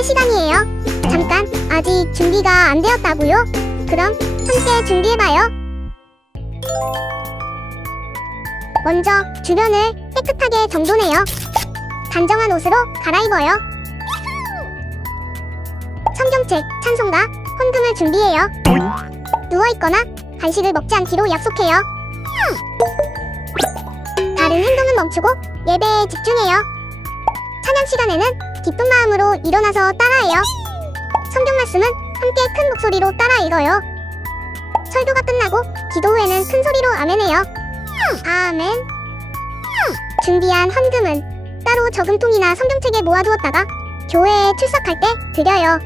예배 시간이에요. 잠깐, 아직 준비가 안 되었다고요? 그럼 함께 준비해봐요. 먼저 주변을 깨끗하게 정돈해요. 단정한 옷으로 갈아입어요. 성경책, 찬송가, 헌금을 준비해요. 누워있거나 간식을 먹지 않기로 약속해요. 다른 행동은 멈추고 예배에 집중해요. 찬양 시간에는 기쁜 마음으로 일어나서 따라해요. 성경 말씀은 함께 큰 목소리로 따라 읽어요. 설교가 끝나고 기도 후에는 큰 소리로 아멘해요. 아멘. 준비한 헌금은 따로 저금통이나 성경책에 모아두었다가 교회에 출석할 때 드려요.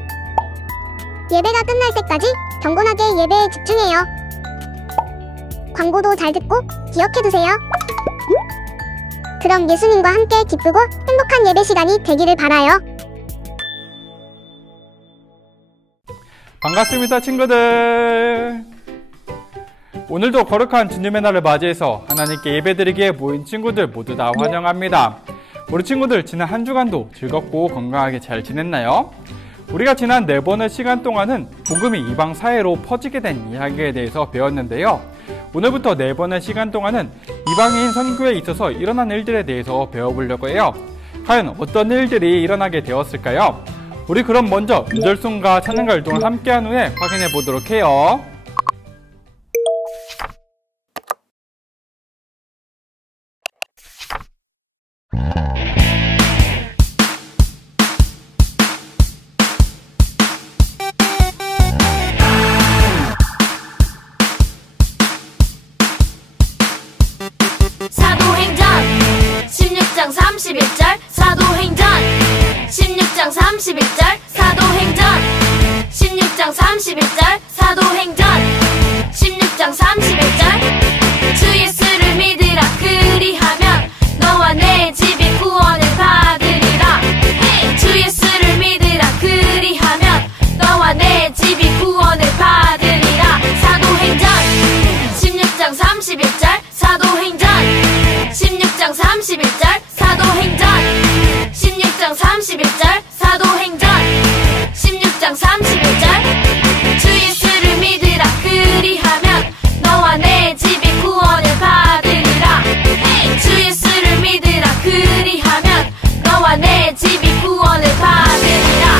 예배가 끝날 때까지 경건하게 예배에 집중해요. 광고도 잘 듣고 기억해두세요. 그럼 예수님과 함께 기쁘고 행복한 예배 시간이 되기를 바라요. 반갑습니다, 친구들. 오늘도 거룩한 주님의 날을 맞이해서 하나님께 예배드리기에 모인 친구들 모두 다 환영합니다. 우리 친구들 지난 한 주간도 즐겁고 건강하게 잘 지냈나요? 우리가 지난 4번의 시간 동안은 복음이 이방 사회로 퍼지게 된 이야기에 대해서 배웠는데요. 오늘부터 4번의 시간 동안은 이방인 선교에 있어서 일어난 일들에 대해서 배워보려고 해요. 과연 어떤 일들이 일어나게 되었을까요? 우리 그럼 먼저 유절송과 찬양가 활동을 함께한 후에 확인해 보도록 해요. 사도행전 16장 31절 사도행전 16장 31절 사도행전 16장 31절 사도행전 16장 31절 주 예수를 믿으라 그리하면 너와 내 집이 구원을 받으리라. 주 예수를 믿으라 그리하면 너와 내 집이 구원을 받으리라. 사도행전 16장 31절 사도행전 16장 31절 사도행전 16장 31절 사도행전 16장 31절 주 예수를 믿으라 그리하면 너와 내 집이 구원을 받으리라. 주 예수를 믿으라 그리하면 너와 내 집이 구원을 받으리라.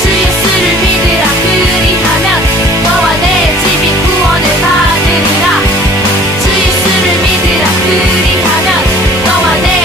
주 예수를 믿으라 그리하면 너와 내 집이 구원을 받으리라. 주 예수를 믿으라 그리하면 너와 내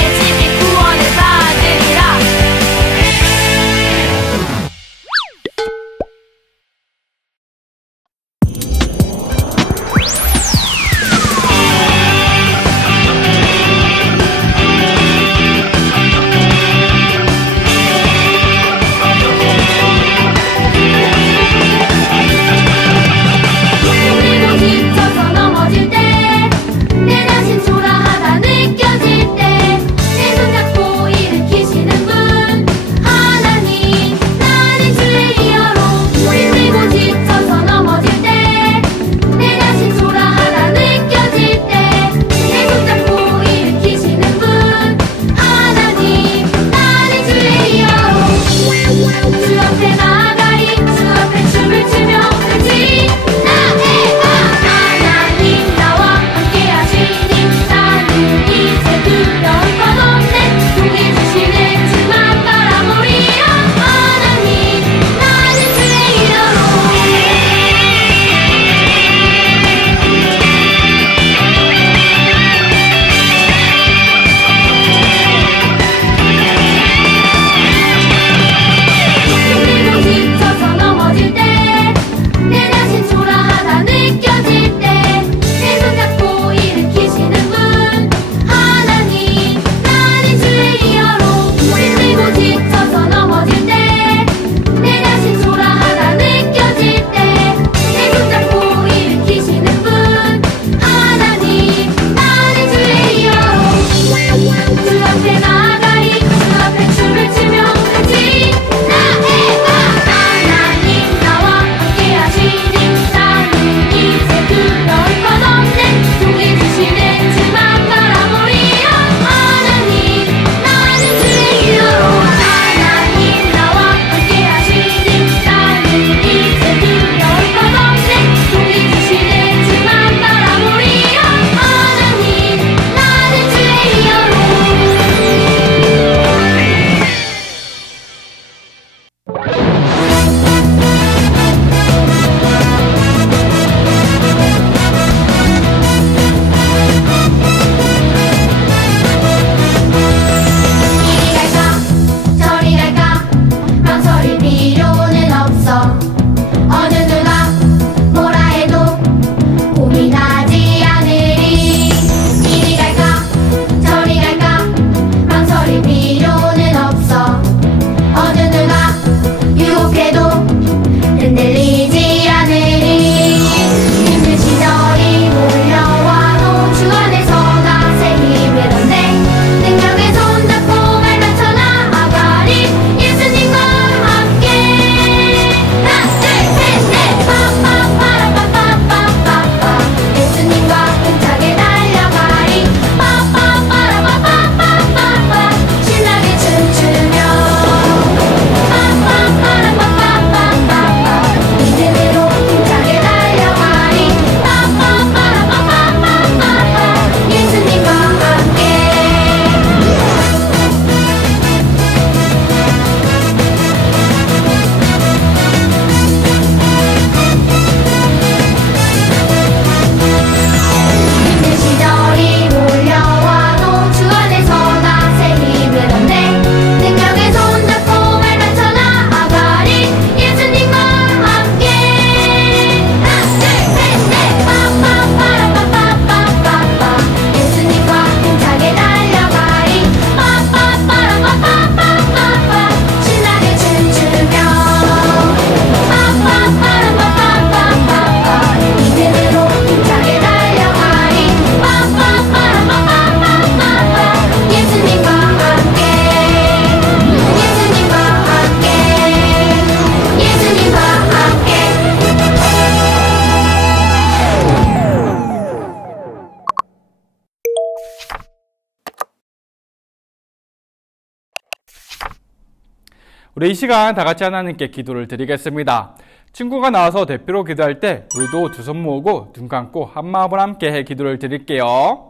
우리 이 시간 다 같이 하나님께 기도를 드리겠습니다. 친구가 나와서 대표로 기도할 때 우리도 두 손 모으고 눈 감고 한 마음으로 함께 해 기도를 드릴게요.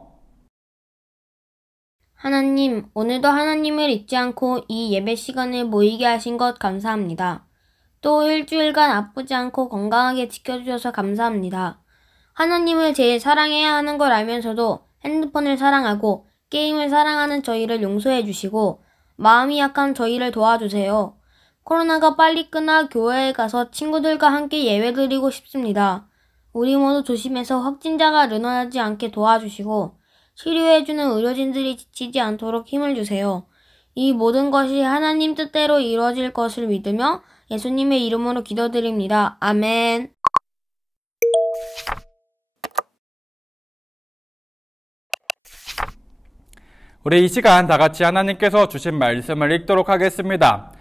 하나님, 오늘도 하나님을 잊지 않고 이 예배 시간에 모이게 하신 것 감사합니다. 또 일주일간 아프지 않고 건강하게 지켜주셔서 감사합니다. 하나님을 제일 사랑해야 하는 걸 알면서도 핸드폰을 사랑하고 게임을 사랑하는 저희를 용서해 주시고 마음이 약한 저희를 도와주세요. 코로나가 빨리 끝나 교회에 가서 친구들과 함께 예배드리고 싶습니다. 우리 모두 조심해서 확진자가 늘어나지 않게 도와주시고 치료해주는 의료진들이 지치지 않도록 힘을 주세요. 이 모든 것이 하나님 뜻대로 이루어질 것을 믿으며 예수님의 이름으로 기도드립니다. 아멘. 우리 이 시간 다 같이 하나님께서 주신 말씀을 읽도록 하겠습니다.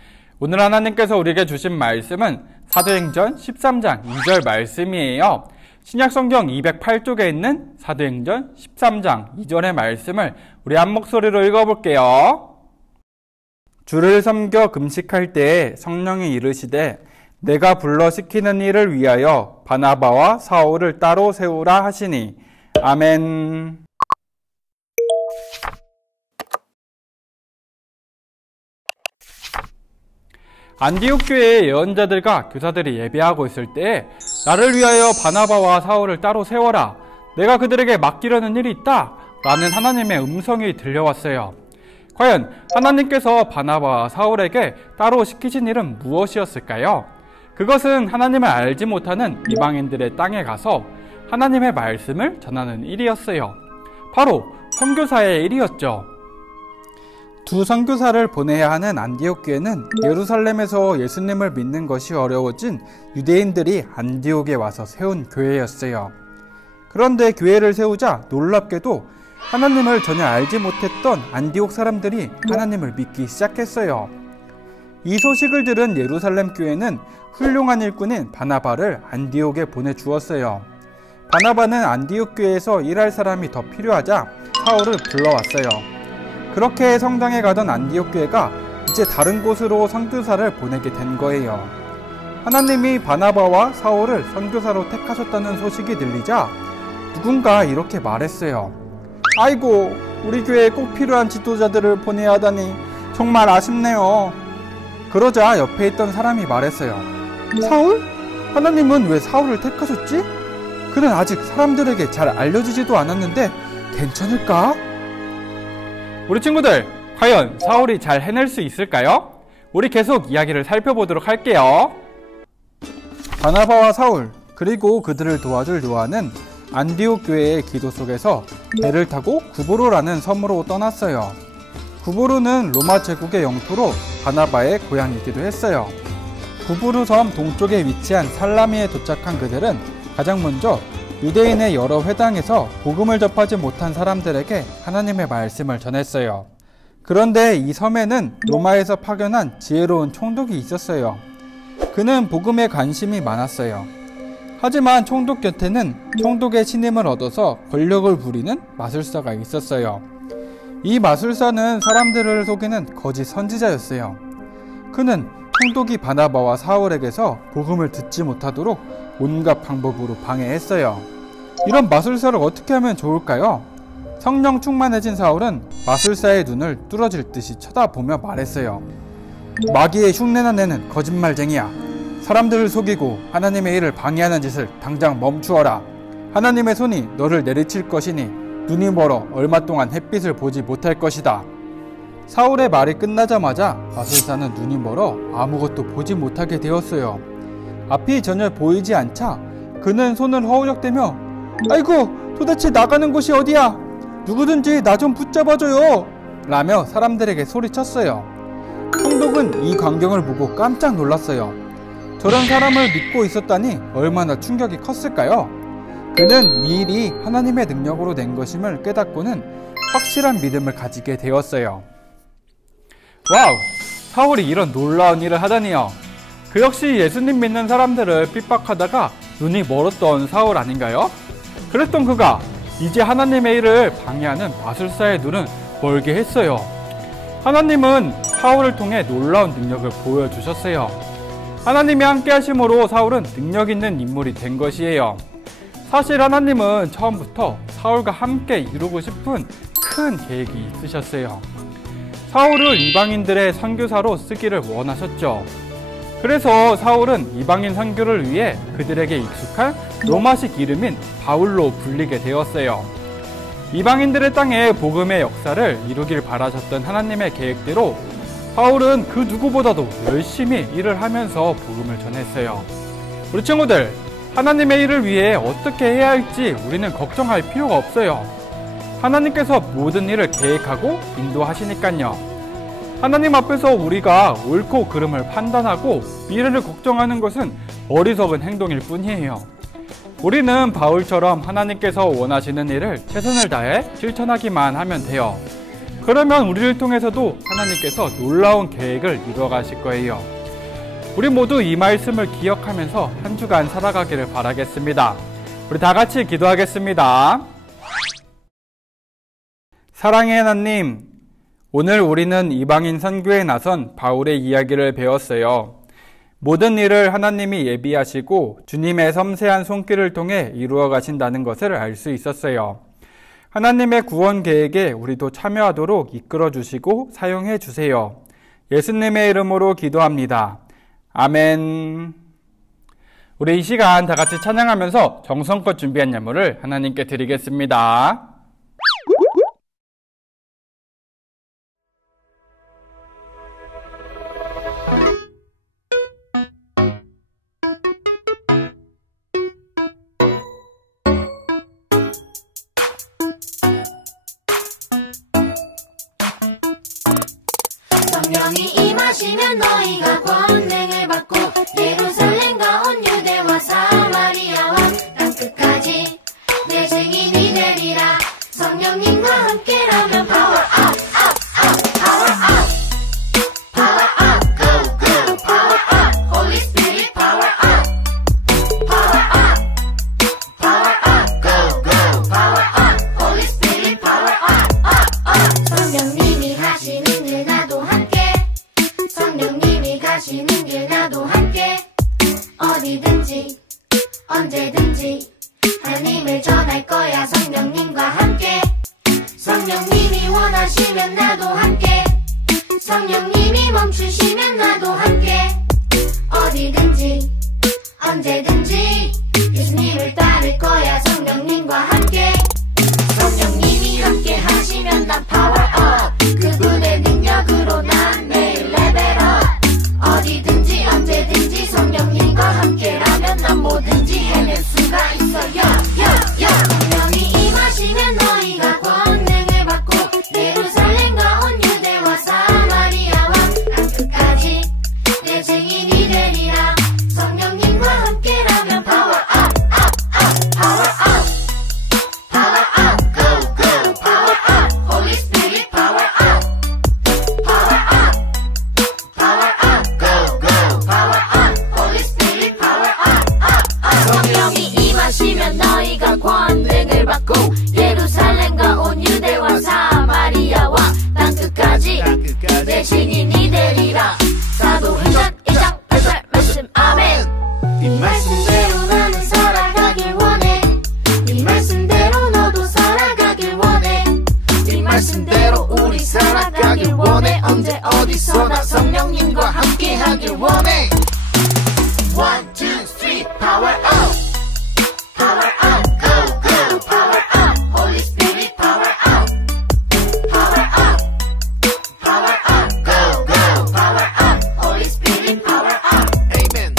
오늘 하나님께서 우리에게 주신 말씀은 사도행전 13장 2절 말씀이에요. 신약성경 208쪽에 있는 사도행전 13장 2절의 말씀을 우리 한 목소리로 읽어볼게요. 주를 섬겨 금식할 때에 성령이 이르시되 내가 불러 시키는 일을 위하여 바나바와 사울을 따로 세우라 하시니 아멘. 안디옥 교회의 예언자들과 교사들이 예배하고 있을 때에 나를 위하여 바나바와 사울을 따로 세워라. 내가 그들에게 맡기려는 일이 있다. 라는 하나님의 음성이 들려왔어요. 과연 하나님께서 바나바와 사울에게 따로 시키신 일은 무엇이었을까요? 그것은 하나님을 알지 못하는 이방인들의 땅에 가서 하나님의 말씀을 전하는 일이었어요. 바로 선교사의 일이었죠. 두 선교사를 보내야 하는 안디옥 교회는 예루살렘에서 예수님을 믿는 것이 어려워진 유대인들이 안디옥에 와서 세운 교회였어요. 그런데 교회를 세우자 놀랍게도 하나님을 전혀 알지 못했던 안디옥 사람들이 하나님을 믿기 시작했어요. 이 소식을 들은 예루살렘 교회는 훌륭한 일꾼인 바나바를 안디옥에 보내주었어요. 바나바는 안디옥 교회에서 일할 사람이 더 필요하자 사울을 불러왔어요. 그렇게 성당에 가던 안디옥 교회가 이제 다른 곳으로 선교사를 보내게 된 거예요. 하나님이 바나바와 사울을 선교사로 택하셨다는 소식이 들리자 누군가 이렇게 말했어요. 아이고, 우리 교회에 꼭 필요한 지도자들을 보내야 하다니 정말 아쉽네요. 그러자 옆에 있던 사람이 말했어요. 사울? 하나님은 왜 사울을 택하셨지? 그는 아직 사람들에게 잘 알려지지도 않았는데 괜찮을까? 우리 친구들, 과연 사울이 잘 해낼 수 있을까요? 우리 계속 이야기를 살펴보도록 할게요. 바나바와 사울, 그리고 그들을 도와줄 요한은 안디옥 교회의 기도 속에서 배를 타고 구브로라는 섬으로 떠났어요. 구브로는 로마 제국의 영토로 바나바의 고향이기도 했어요. 구브로 섬 동쪽에 위치한 살라미에 도착한 그들은 가장 먼저 유대인의 여러 회당에서 복음을 접하지 못한 사람들에게 하나님의 말씀을 전했어요. 그런데 이 섬에는 로마에서 파견한 지혜로운 총독이 있었어요. 그는 복음에 관심이 많았어요. 하지만 총독 곁에는 총독의 신임을 얻어서 권력을 부리는 마술사가 있었어요. 이 마술사는 사람들을 속이는 거짓 선지자였어요. 그는 총독이 바나바와 사울에게서 복음을 듣지 못하도록 온갖 방법으로 방해했어요. 이런 마술사를 어떻게 하면 좋을까요? 성령 충만해진 사울은 마술사의 눈을 뚫어질 듯이 쳐다보며 말했어요. 마귀의 흉내나 내는 거짓말쟁이야. 사람들을 속이고 하나님의 일을 방해하는 짓을 당장 멈추어라. 하나님의 손이 너를 내리칠 것이니 눈이 멀어 얼마 동안 햇빛을 보지 못할 것이다. 사울의 말이 끝나자마자 마술사는 눈이 멀어 아무것도 보지 못하게 되었어요. 앞이 전혀 보이지 않자 그는 손을 허우적대며 아이고, 도대체 나가는 곳이 어디야? 누구든지 나 좀 붙잡아줘요. 라며 사람들에게 소리쳤어요. 총독은 이 광경을 보고 깜짝 놀랐어요. 저런 사람을 믿고 있었다니 얼마나 충격이 컸을까요? 그는 미리 하나님의 능력으로 낸 것임을 깨닫고는 확실한 믿음을 가지게 되었어요. 와우! 사울이 이런 놀라운 일을 하다니요. 그 역시 예수님 믿는 사람들을 핍박하다가 눈이 멀었던 사울 아닌가요? 그랬던 그가 이제 하나님의 일을 방해하는 마술사의 눈은 멀게 했어요. 하나님은 사울을 통해 놀라운 능력을 보여주셨어요. 하나님이 함께 하심으로 사울은 능력 있는 인물이 된 것이에요. 사실 하나님은 처음부터 사울과 함께 이루고 싶은 큰 계획이 있으셨어요. 사울을 이방인들의 선교사로 쓰기를 원하셨죠. 그래서 사울은 이방인 선교를 위해 그들에게 익숙한 로마식 이름인 바울로 불리게 되었어요. 이방인들의 땅에 복음의 역사를 이루길 바라셨던 하나님의 계획대로 바울은 그 누구보다도 열심히 일을 하면서 복음을 전했어요. 우리 친구들, 하나님의 일을 위해 어떻게 해야 할지 우리는 걱정할 필요가 없어요. 하나님께서 모든 일을 계획하고 인도하시니까요. 하나님 앞에서 우리가 옳고 그름을 판단하고 미래를 걱정하는 것은 어리석은 행동일 뿐이에요. 우리는 바울처럼 하나님께서 원하시는 일을 최선을 다해 실천하기만 하면 돼요. 그러면 우리를 통해서도 하나님께서 놀라운 계획을 이루어가실 거예요. 우리 모두 이 말씀을 기억하면서 한 주간 살아가기를 바라겠습니다. 우리 다 같이 기도하겠습니다. 사랑의 하나님, 오늘 우리는 이방인 선교에 나선 바울의 이야기를 배웠어요. 모든 일을 하나님이 예비하시고 주님의 섬세한 손길을 통해 이루어 가신다는 것을 알 수 있었어요. 하나님의 구원 계획에 우리도 참여하도록 이끌어 주시고 사용해 주세요. 예수님의 이름으로 기도합니다. 아멘. 우리 이 시간 다 같이 찬양하면서 정성껏 준비한 예물을 하나님께 드리겠습니다. 성령이 임하시면 너희가 권능을 받고 예루살렘과 온 유대와 사마리아와 땅끝까지 내 증인이 되리라. 성령님과 함께라면 파워 업, 파워 업, 파워 업, go, go, 파워 업, Holy Spirit 파워 업, 파워 업, 파워 업, go, go, 파워 업, Holy Spirit 파워 업. 성령님이 하시는 일 나도 함께, 성령님이 가시는 길 나도 함께, 어디든지 언제든지 하나님을 전할 거야. 성령님과 함께, 성령님이 원하시면 나도 함께, 성령님이 멈추시면 나도 함께, 어디든지 언제든지 예수님을 따를 거야. 성령님과 함께, 성령님이 함께 하시면 난 파워업, 그분의 능력으로 난 매일 레벨업. 어디든지 언제든지 성령님과 함께라면 난 뭐든지 해낼 수가 있어요. 성령이 임하시면 너희가 권능을 받고 예루살렘과 온 유대와 사마리아와 땅끝까지 내 증인이 되리라. 성령님과 함께라면 파워업, 파워업, 파워업, go, go, 파워업, Holy Spirit 파워업, 파워업, 파워업, go, go, 파워업, Holy Spirit 파워업. 성령이 임하시면 너희가 권능을 받고 예루살렘과 온 유대와 사마리아와 땅끝까지 내 증인이 되리라. 사도행전 1장 8절 말씀 아멘. 이 말씀대로 나는 살아가길 원해, 이 말씀대로 너도 살아가길 원해, 이 말씀대로 우리 살아가길 원해. 언제 어디서나 성령님과 함께하길 원해. 1, 2, 3 power up, power up, go, go, power up, Holy Spirit power up, power up, power up, go, go, power up, Holy Spirit power up. Amen.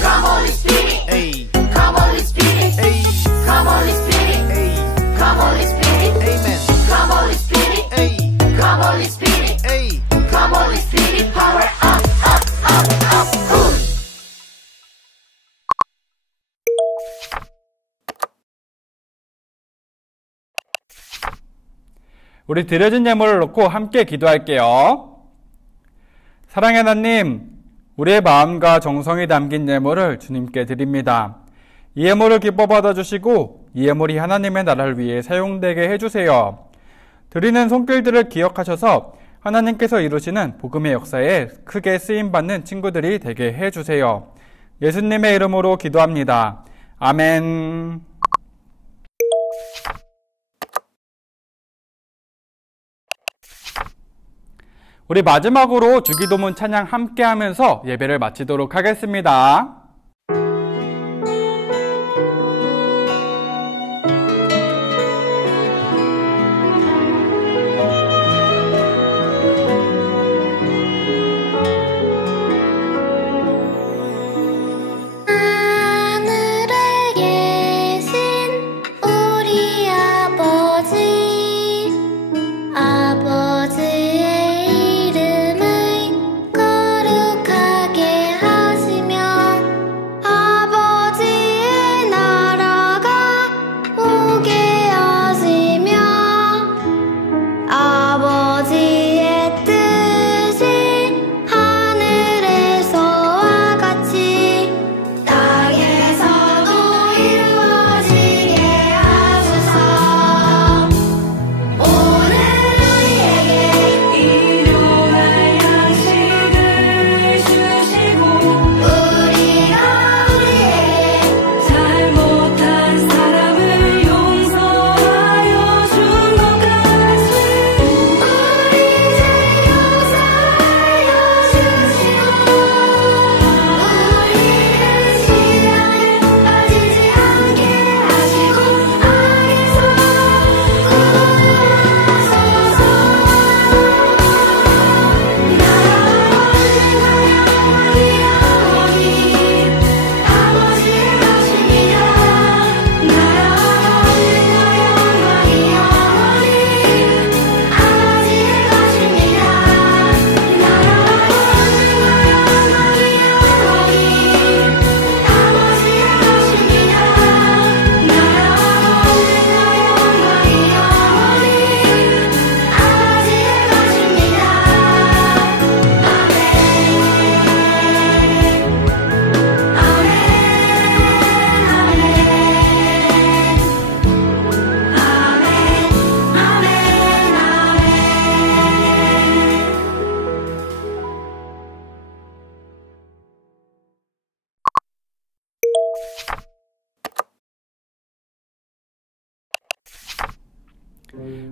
Come Holy Spirit, Hey. come Holy Spirit, Hey. come Holy Spirit, Hey. come Holy Spirit, Amen. come Holy Spirit, Hey. come Holy Spirit, Hey. come Holy Spirit power up, up, up, up, boom. 우리 드려진 예물을 놓고 함께 기도할게요. 사랑의 하나님, 우리의 마음과 정성이 담긴 예물을 주님께 드립니다. 이 예물을 기뻐 받아주시고 이 예물이 하나님의 나라를 위해 사용되게 해주세요. 드리는 손길들을 기억하셔서 하나님께서 이루시는 복음의 역사에 크게 쓰임받는 친구들이 되게 해주세요. 예수님의 이름으로 기도합니다. 아멘. 우리 마지막으로 주기도문 찬양 함께 하면서 예배를 마치도록 하겠습니다.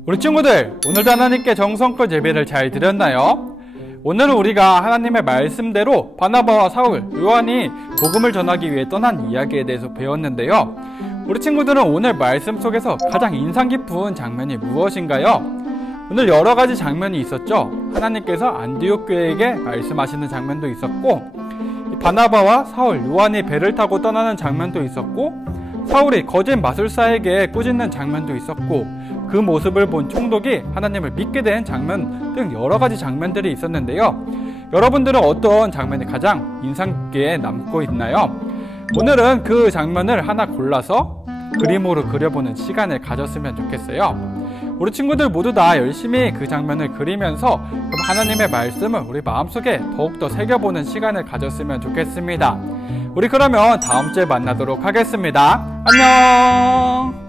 우리 친구들, 오늘도 하나님께 정성껏 예배를 잘 드렸나요? 오늘은 우리가 하나님의 말씀대로 바나바와 사울, 요한이 복음을 전하기 위해 떠난 이야기에 대해서 배웠는데요. 우리 친구들은 오늘 말씀 속에서 가장 인상 깊은 장면이 무엇인가요? 오늘 여러 가지 장면이 있었죠. 하나님께서 안디옥 교회에게 말씀하시는 장면도 있었고, 바나바와 사울, 요한이 배를 타고 떠나는 장면도 있었고, 사울이 거짓 마술사에게 꾸짖는 장면도 있었고, 그 모습을 본 총독이 하나님을 믿게 된 장면 등 여러 가지 장면들이 있었는데요. 여러분들은 어떤 장면이 가장 인상 깊게 남고 있나요? 오늘은 그 장면을 하나 골라서 그림으로 그려보는 시간을 가졌으면 좋겠어요. 우리 친구들 모두 다 열심히 그 장면을 그리면서 하나님의 말씀을 우리 마음속에 더욱더 새겨보는 시간을 가졌으면 좋겠습니다. 우리 그러면 다음 주에 만나도록 하겠습니다. 안녕!